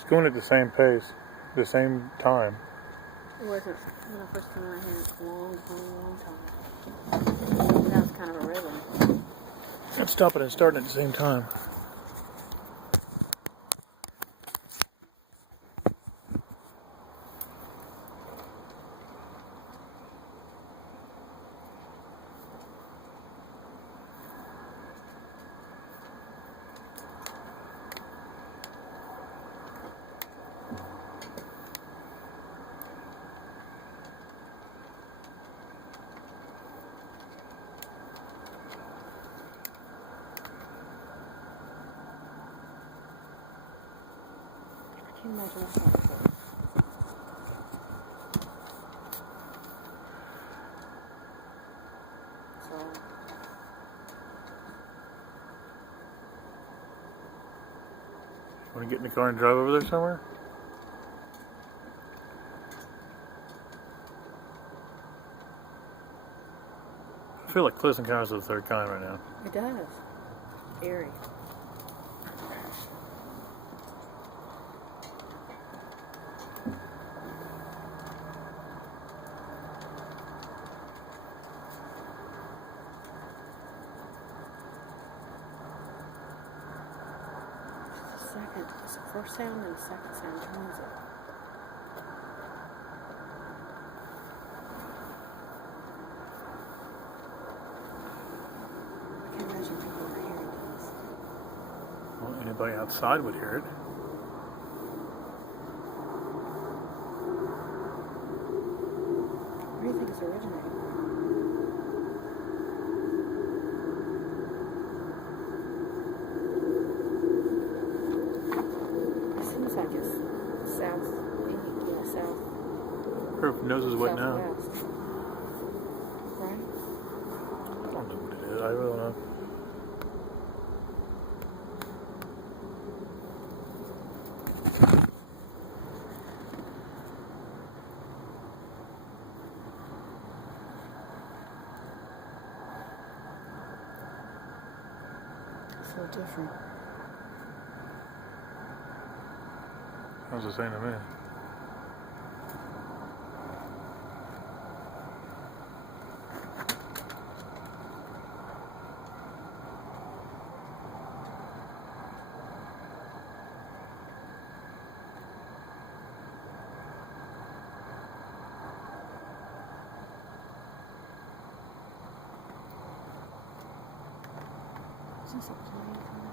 It's going at the same pace, the same time. It wasn't when I first came out here. It's a long time. Now it's kind of a rhythm. It's stopping and starting at the same time. Can you imagine what's that? So, Want to get in the car and drive over there somewhere? I feel like Close Encounters of the Third Kind right now. it does. Eerie. Second, it's the first sound and the second sound turns it. I can't imagine people are hearing this. Well, anybody outside would hear it. Where do you think it's originating? It seems like it's south. Her nose is wet now. Southwest. Right? I don't know what it is. I really don't know. It's so different. Sounds the same to me. Is this a plane?